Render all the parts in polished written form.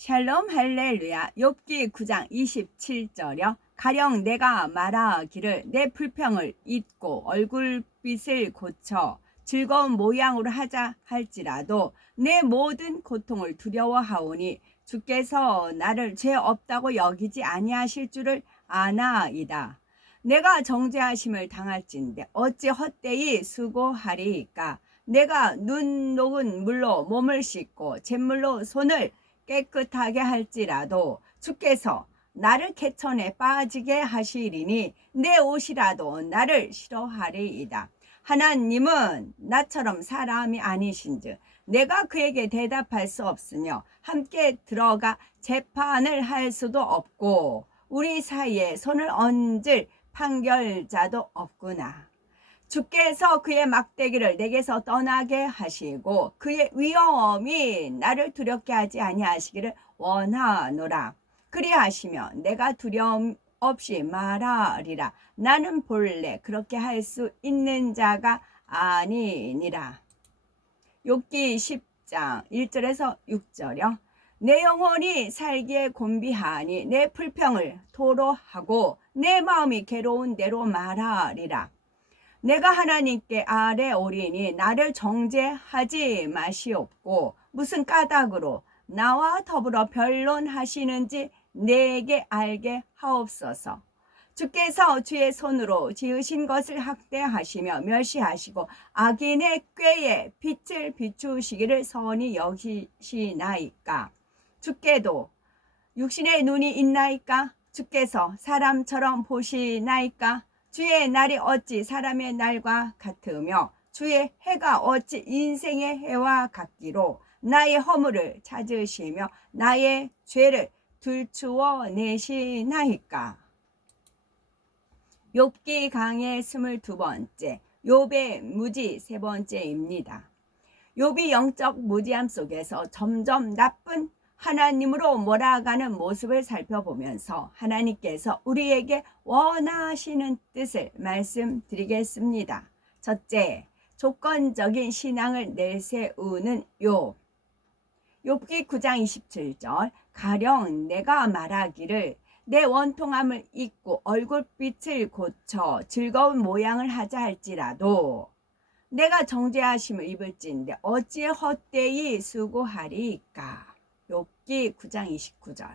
샬롬 할렐루야. 욥기 9장 27절여. 가령 내가 말하기를 내 불평을 잊고 얼굴빛을 고쳐 즐거운 모양으로 하자 할지라도 내 모든 고통을 두려워하오니 주께서 나를 죄 없다고 여기지 아니하실 줄을 아나이다. 내가 정죄하심을 당할진대 어찌 헛되이 수고하리이까. 내가 눈 녹은 물로 몸을 씻고 잿물로 손을 깨끗하게 할지라도 주께서 나를 개천에 빠지게 하시리니 내 옷이라도 나를 싫어하리이다. 하나님은 나처럼 사람이 아니신즉 내가 그에게 대답할 수 없으며 함께 들어가 재판을 할 수도 없고 우리 사이에 손을 얹을 판결자도 없구나. 주께서 그의 막대기를 내게서 떠나게 하시고 그의 위엄이 나를 두렵게 하지 아니하시기를 원하노라. 그리하시면 내가 두려움 없이 말하리라. 나는 본래 그렇게 할 수 있는 자가 아니니라. 욥기 10장 1절에서 6절이요. 내 영혼이 살기에 곤비하니 내 불평을 토로하고 내 마음이 괴로운 대로 말하리라. 내가 하나님께 아뢰오리니 나를 정죄하지 마시옵고 무슨 까닭으로 나와 더불어 변론하시는지 내게 알게 하옵소서. 주께서 주의 손으로 지으신 것을 학대하시며 멸시하시고 악인의 꾀에 빛을 비추시기를 선히 여기시나이까. 주께도 육신의 눈이 있나이까. 주께서 사람처럼 보시나이까. 주의 날이 어찌 사람의 날과 같으며 주의 해가 어찌 인생의 해와 같기로. 나의 허물을 찾으시며 나의 죄를 들추어 내시나이까. 욥기 강의 22번째, 욥의 무지 3번째입니다. 욥이 영적 무지함 속에서 점점 나쁜 하나님으로 몰아가는 모습을 살펴보면서 하나님께서 우리에게 원하시는 뜻을 말씀드리겠습니다. 첫째, 조건적인 신앙을 내세우는 욥. 욥기 9장 27절. 가령 내가 말하기를 내 원통함을 잊고 얼굴빛을 고쳐 즐거운 모양을 하자 할지라도 내가 정죄하심을 입을진데 어찌 헛되이 수고하리이까. 욥기 9장 29절.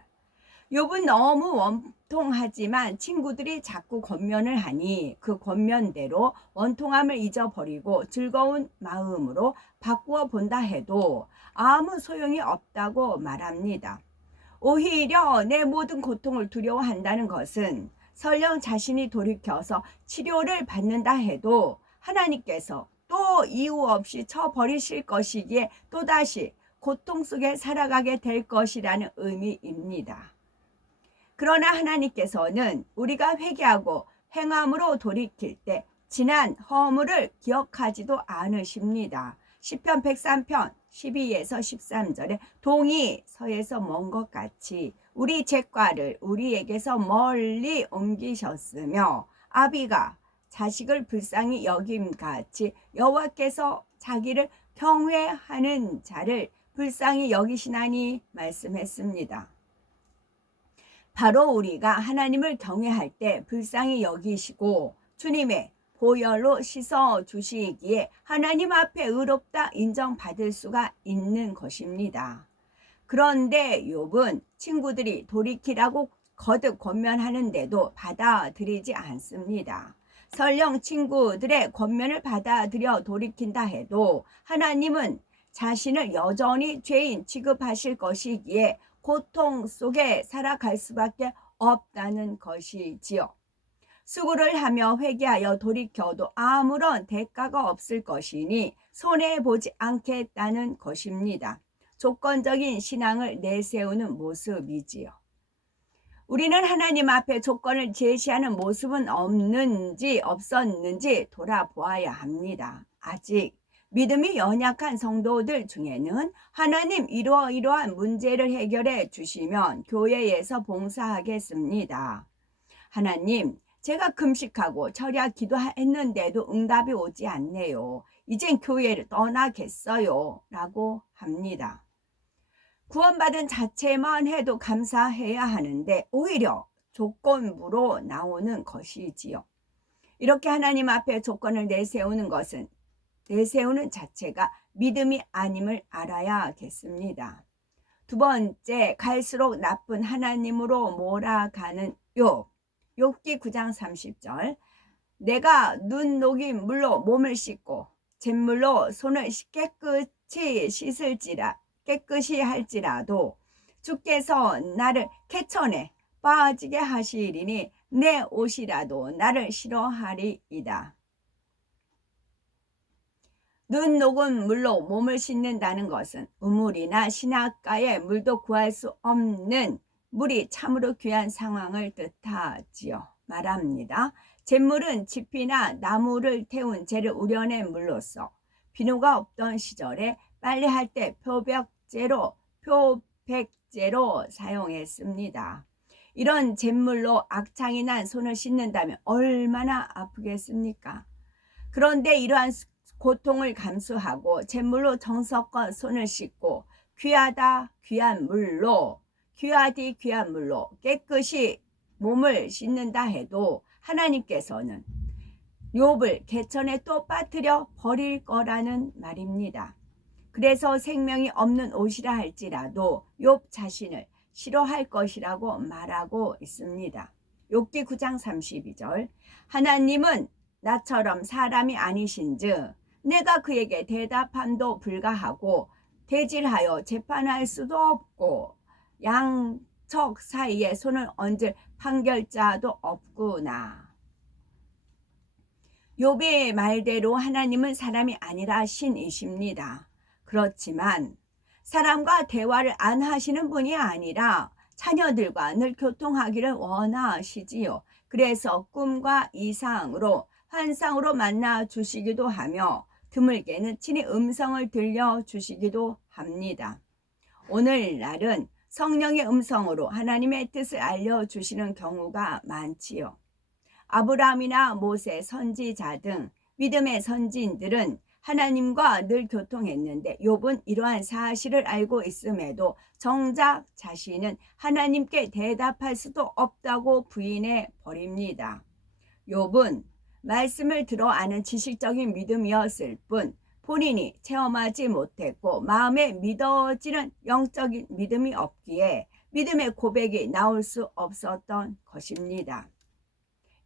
욥은 너무 원통하지만 친구들이 자꾸 권면을 하니 그 권면대로 원통함을 잊어버리고 즐거운 마음으로 바꾸어 본다 해도 아무 소용이 없다고 말합니다. 오히려 내 모든 고통을 두려워한다는 것은 설령 자신이 돌이켜서 치료를 받는다 해도 하나님께서 또 이유 없이 쳐버리실 것이기에 또다시 고통 속에 살아가게 될 것이라는 의미입니다. 그러나 하나님께서는 우리가 회개하고 행함으로 돌이킬 때 지난 허물을 기억하지도 않으십니다. 시편 103편 12에서 13절에 동이 서에서 먼 것 같이 우리 죄과를 우리에게서 멀리 옮기셨으며 아비가 자식을 불쌍히 여김같이 여호와께서 자기를 경외하는 자를 불쌍히 여기시나니 말씀했습니다. 바로 우리가 하나님을 경외할 때 불쌍히 여기시고 주님의 보혈로 씻어 주시기에 하나님 앞에 의롭다 인정받을 수가 있는 것입니다. 그런데 욥은 친구들이 돌이키라고 거듭 권면하는데도 받아들이지 않습니다. 설령 친구들의 권면을 받아들여 돌이킨다 해도 하나님은 자신을 여전히 죄인 취급하실 것이기에 고통 속에 살아갈 수밖에 없다는 것이지요. 수고를 하며 회개하여 돌이켜도 아무런 대가가 없을 것이니 손해보지 않겠다는 것입니다. 조건적인 신앙을 내세우는 모습이지요. 우리는 하나님 앞에 조건을 제시하는 모습은 없었는지 돌아보아야 합니다. 아직 믿음이 연약한 성도들 중에는 하나님 이러이러한 문제를 해결해 주시면 교회에서 봉사하겠습니다. 하나님, 제가 금식하고 철야 기도했는데도 응답이 오지 않네요. 이젠 교회를 떠나겠어요. 라고 합니다. 구원받은 자체만 해도 감사해야 하는데 오히려 조건부로 나오는 것이지요. 이렇게 하나님 앞에 조건을 내세우는 자체가 믿음이 아님을 알아야겠습니다. 두 번째, 갈수록 나쁜 하나님으로 몰아가는 욥기 9장 30절. 내가 눈 녹인 물로 몸을 씻고 잿물로 손을 깨끗이 할지라도 주께서 나를 개천에 빠지게 하시리니 내 옷이라도 나를 싫어하리이다. 눈 녹은 물로 몸을 씻는다는 것은 우물이나 신학가의 물도 구할 수 없는 물이 참으로 귀한 상황을 뜻하지요. 말합니다. 잿물은 지피나 나무를 태운 재를 우려낸 물로서 비누가 없던 시절에 빨래할 때 표백제로 사용했습니다. 이런 잿물로 악창이 난 손을 씻는다면 얼마나 아프겠습니까? 그런데 이러한 고통을 감수하고 잿물로 정성껏 손을 씻고 귀한 물로 깨끗이 몸을 씻는다 해도 하나님께서는 욥을 개천에 또 빠뜨려 버릴 거라는 말입니다. 그래서 생명이 없는 옷이라 할지라도 욥 자신을 싫어할 것이라고 말하고 있습니다. 욥기 9장 32절. 하나님은 나처럼 사람이 아니신즉 내가 그에게 대답함도 불가하고 대질하여 재판할 수도 없고 양측 사이에 손을 얹을 판결자도 없구나. 욥의 말대로 하나님은 사람이 아니라 신이십니다. 그렇지만 사람과 대화를 안 하시는 분이 아니라 자녀들과 늘 교통하기를 원하시지요. 그래서 꿈과 이상으로 환상으로 만나 주시기도 하며 드물게는 친히 음성을 들려주시기도 합니다. 오늘날은 성령의 음성으로 하나님의 뜻을 알려주시는 경우가 많지요. 아브라함이나 모세, 선지자 등 믿음의 선지인들은 하나님과 늘 교통했는데 욥은 이러한 사실을 알고 있음에도 정작 자신은 하나님께 대답할 수도 없다고 부인해 버립니다. 욥은 말씀을 들어 아는 지식적인 믿음이었을 뿐 본인이 체험하지 못했고 마음에 믿어지는 영적인 믿음이 없기에 믿음의 고백이 나올 수 없었던 것입니다.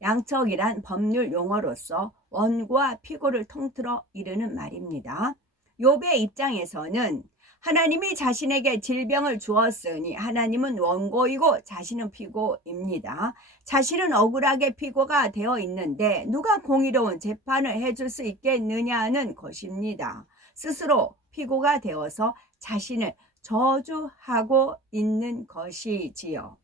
양척이란 법률 용어로서 원고와 피고를 통틀어 이르는 말입니다. 욥의 입장에서는 하나님이 자신에게 질병을 주었으니 하나님은 원고이고 자신은 피고입니다. 자신은 억울하게 피고가 되어 있는데 누가 공의로운 재판을 해줄 수 있겠느냐는 것입니다. 스스로 피고가 되어서 자신을 저주하고 있는 것이지요.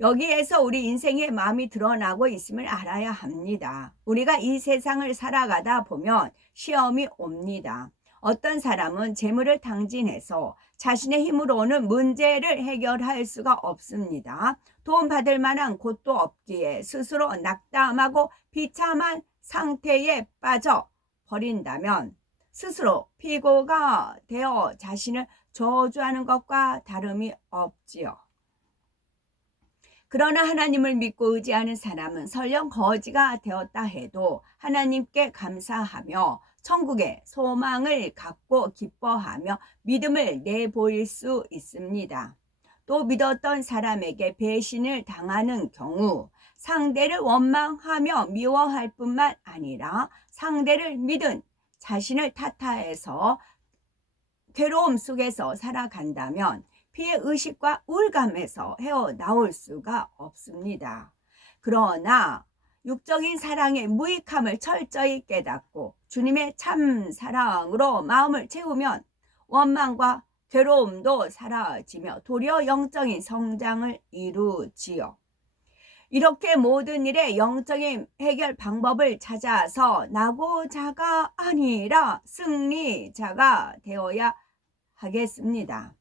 여기에서 우리 인생의 마음이 드러나고 있음을 알아야 합니다. 우리가 이 세상을 살아가다 보면 시험이 옵니다. 어떤 사람은 재물을 탕진해서 자신의 힘으로는 문제를 해결할 수가 없습니다. 도움받을 만한 곳도 없기에 스스로 낙담하고 비참한 상태에 빠져 버린다면 스스로 피고가 되어 자신을 저주하는 것과 다름이 없지요. 그러나 하나님을 믿고 의지하는 사람은 설령 거지가 되었다 해도 하나님께 감사하며 천국의 소망을 갖고 기뻐하며 믿음을 내보일 수 있습니다. 또 믿었던 사람에게 배신을 당하는 경우 상대를 원망하며 미워할 뿐만 아니라 상대를 믿은 자신을 탓하여서 괴로움 속에서 살아간다면 피해 의식과 우울감에서 헤어나올 수가 없습니다. 그러나 육적인 사랑의 무익함을 철저히 깨닫고 주님의 참 사랑으로 마음을 채우면 원망과 괴로움도 사라지며 도리어 영적인 성장을 이루지요. 이렇게 모든 일의 영적인 해결 방법을 찾아서 낙오자가 아니라 승리자가 되어야 하겠습니다.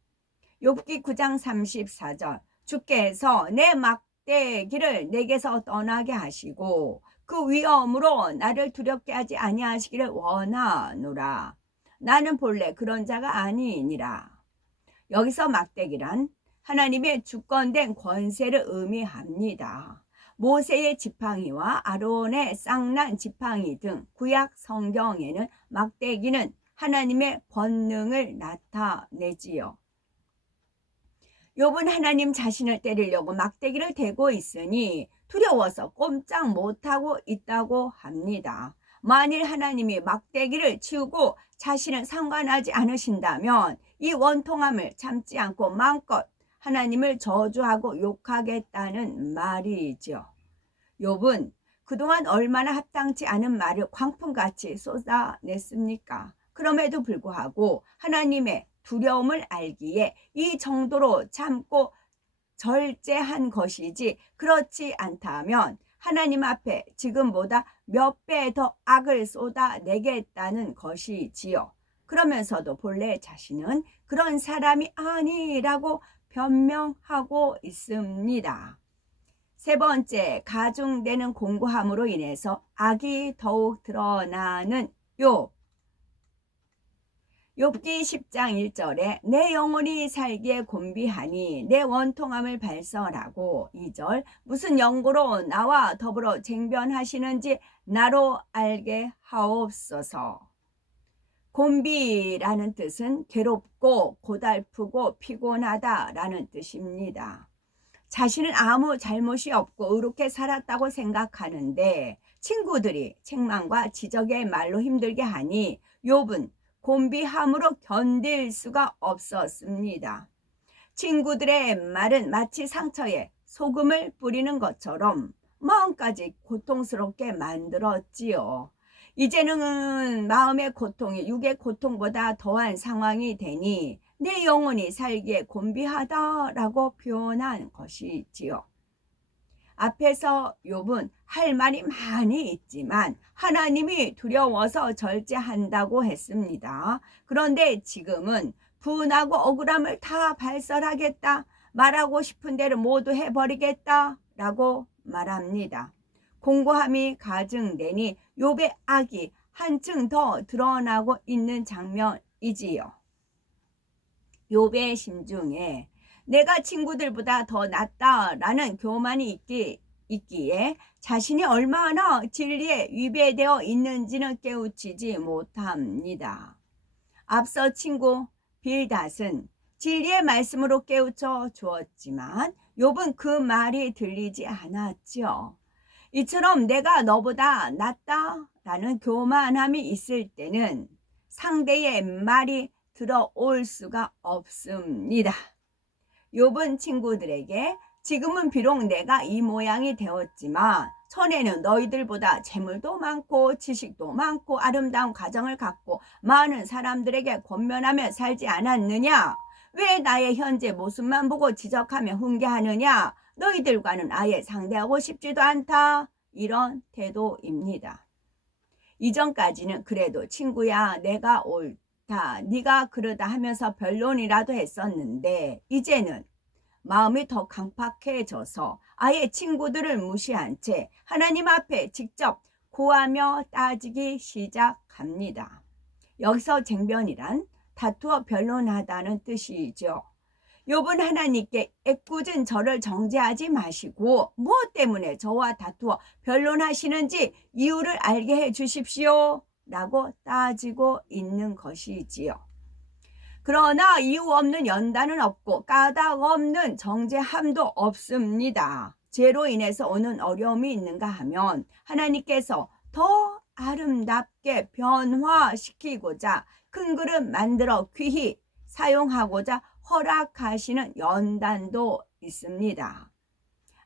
욥기 9장 34절. 주께서 내 막대기를 내게서 떠나게 하시고 그 위엄으로 나를 두렵게 하지 아니하시기를 원하노라. 나는 본래 그런 자가 아니니라. 여기서 막대기란 하나님의 주권된 권세를 의미합니다. 모세의 지팡이와 아론의 쌍난 지팡이 등 구약 성경에는 막대기는 하나님의 권능을 나타내지요. 욥은 하나님 자신을 때리려고 막대기를 대고 있으니 두려워서 꼼짝 못하고 있다고 합니다. 만일 하나님이 막대기를 치우고 자신은 상관하지 않으신다면 이 원통함을 참지 않고 마음껏 하나님을 저주하고 욕하겠다는 말이죠. 욥은 그동안 얼마나 합당치 않은 말을 광풍같이 쏟아냈습니까? 그럼에도 불구하고 하나님의 두려움을 알기에 이 정도로 참고 절제한 것이지, 그렇지 않다면 하나님 앞에 지금보다 몇 배 더 악을 쏟아내겠다는 것이지요. 그러면서도 본래 자신은 그런 사람이 아니라고 변명하고 있습니다. 세 번째, 가중되는 공고함으로 인해서 악이 더욱 드러나는 욥. 욥기 10장 1절에 내 영혼이 살기에 곤비하니 내 원통함을 발설하고, 2절 무슨 연고로 나와 더불어 쟁변하시는지 나로 알게 하옵소서. 곤비라는 뜻은 괴롭고 고달프고 피곤하다라는 뜻입니다. 자신은 아무 잘못이 없고 의롭게 살았다고 생각하는데 친구들이 책망과 지적의 말로 힘들게 하니 욥은 곤비함으로 견딜 수가 없었습니다. 친구들의 말은 마치 상처에 소금을 뿌리는 것처럼 마음까지 고통스럽게 만들었지요. 이제는 마음의 고통이 육의 고통보다 더한 상황이 되니 내 영혼이 살기에 곤비하다라고 표현한 것이지요. 앞에서 욥은 할 말이 많이 있지만 하나님이 두려워서 절제한다고 했습니다. 그런데 지금은 분하고 억울함을 다 발설하겠다, 말하고 싶은 대로 모두 해버리겠다 라고 말합니다. 공고함이 가증되니 욥의 악이 한층 더 드러나고 있는 장면이지요. 욥의 심중에 내가 친구들보다 더 낫다라는 교만이 있기에 자신이 얼마나 진리에 위배되어 있는지는 깨우치지 못합니다. 앞서 친구 빌닷은 진리의 말씀으로 깨우쳐 주었지만 욥은 그 말이 들리지 않았죠. 이처럼 내가 너보다 낫다라는 교만함이 있을 때는 상대의 말이 들어올 수가 없습니다. 욥은 친구들에게 지금은 비록 내가 이 모양이 되었지만 전에는 너희들보다 재물도 많고 지식도 많고 아름다운 가정을 갖고 많은 사람들에게 권면하며 살지 않았느냐? 왜 나의 현재 모습만 보고 지적하며 훈계하느냐? 너희들과는 아예 상대하고 싶지도 않다. 이런 태도입니다. 이전까지는 그래도 친구야 내가 옳다, 네가 그러다 하면서 변론이라도 했었는데 이제는 마음이 더 강팍해져서 아예 친구들을 무시한 채 하나님 앞에 직접 고하며 따지기 시작합니다. 여기서 쟁변이란 다투어 변론하다는 뜻이죠. 욥은 하나님께 애꿎은 저를 정죄하지 마시고 무엇 때문에 저와 다투어 변론하시는지 이유를 알게 해 주십시오 라고 따지고 있는 것이지요. 그러나 이유 없는 연단은 없고 까닭 없는 정죄함도 없습니다. 죄로 인해서 오는 어려움이 있는가 하면 하나님께서 더 아름답게 변화시키고자 큰 그릇 만들어 귀히 사용하고자 허락하시는 연단도 있습니다.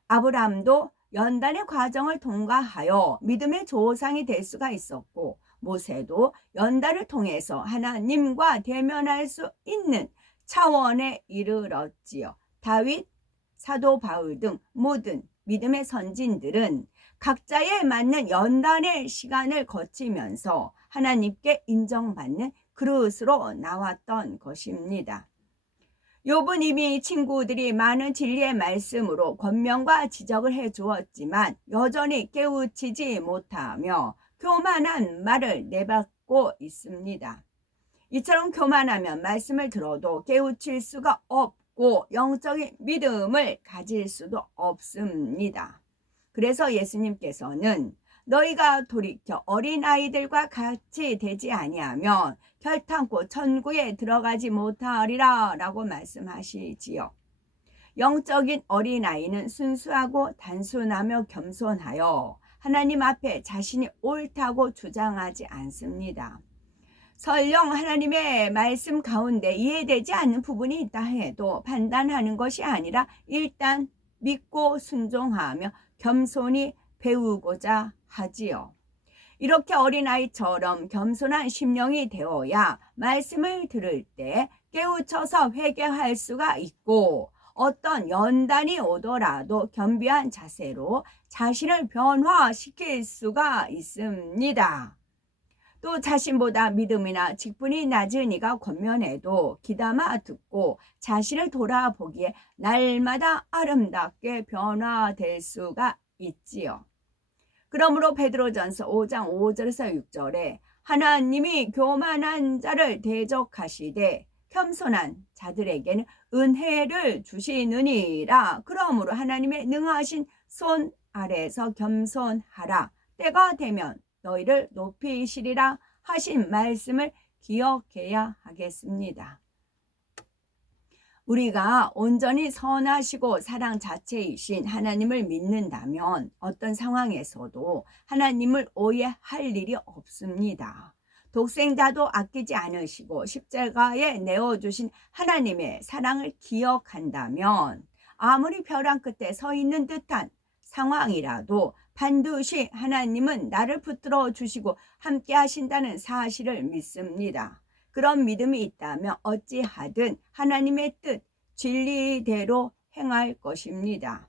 아브라함도 연단의 과정을 통과하여 믿음의 조상이 될 수가 있었고, 모세도 연단을 통해서 하나님과 대면할 수 있는 차원에 이르렀지요. 다윗, 사도 바울 등 모든 믿음의 선진들은 각자에 맞는 연단의 시간을 거치면서 하나님께 인정받는 그릇으로 나왔던 것입니다. 욥은 이미 친구들이 많은 진리의 말씀으로 권면과 지적을 해 주었지만 여전히 깨우치지 못하며 교만한 말을 내뱉고 있습니다. 이처럼 교만하면 말씀을 들어도 깨우칠 수가 없고 영적인 믿음을 가질 수도 없습니다. 그래서 예수님께서는 너희가 돌이켜 어린아이들과 같이 되지 아니하면 결탄코 천국에 들어가지 못하리라 라고 말씀하시지요. 영적인 어린아이는 순수하고 단순하며 겸손하여 하나님 앞에 자신이 옳다고 주장하지 않습니다. 설령 하나님의 말씀 가운데 이해되지 않는 부분이 있다 해도 판단하는 것이 아니라 일단 믿고 순종하며 겸손히 배우고자 하지요. 이렇게 어린아이처럼 겸손한 심령이 되어야 말씀을 들을 때 깨우쳐서 회개할 수가 있고 어떤 연단이 오더라도 겸비한 자세로 자신을 변화시킬 수가 있습니다. 또 자신보다 믿음이나 직분이 낮은 이가 권면해도 귀담아 듣고 자신을 돌아보기에 날마다 아름답게 변화될 수가 있지요. 그러므로 베드로전서 5장 5절에서 6절에 하나님이 교만한 자를 대적하시되 겸손한 자들에게는 은혜를 주시느니라. 그러므로 하나님의 능하신 손 아래에서 겸손하라. 때가 되면 너희를 높이시리라 하신 말씀을 기억해야 하겠습니다. 우리가 온전히 선하시고 사랑 자체이신 하나님을 믿는다면 어떤 상황에서도 하나님을 오해할 일이 없습니다. 독생자도 아끼지 않으시고 십자가에 내어주신 하나님의 사랑을 기억한다면 아무리 벼랑 끝에 서 있는 듯한 상황이라도 반드시 하나님은 나를 붙들어 주시고 함께 하신다는 사실을 믿습니다. 그런 믿음이 있다면 어찌하든 하나님의 뜻, 진리대로 행할 것입니다.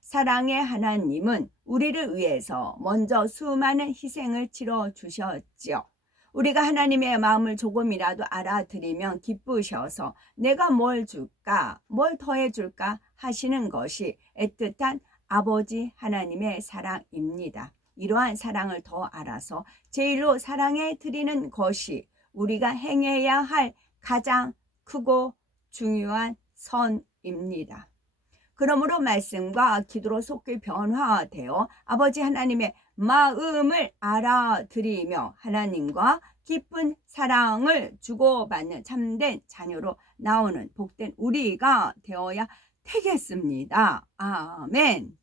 사랑의 하나님은 우리를 위해서 먼저 수많은 희생을 치러 주셨지요. 우리가 하나님의 마음을 조금이라도 알아들이면 기쁘셔서 내가 뭘 줄까, 뭘 더해 줄까 하시는 것이 애틋한 아버지 하나님의 사랑입니다. 이러한 사랑을 더 알아서 제일로 사랑해 드리는 것이 우리가 행해야 할 가장 크고 중요한 선입니다. 그러므로 말씀과 기도로 속히 변화되어 아버지 하나님의 마음을 알아들이며 하나님과 깊은 사랑을 주고받는 참된 자녀로 나오는 복된 우리가 되어야 되겠습니다. 아멘.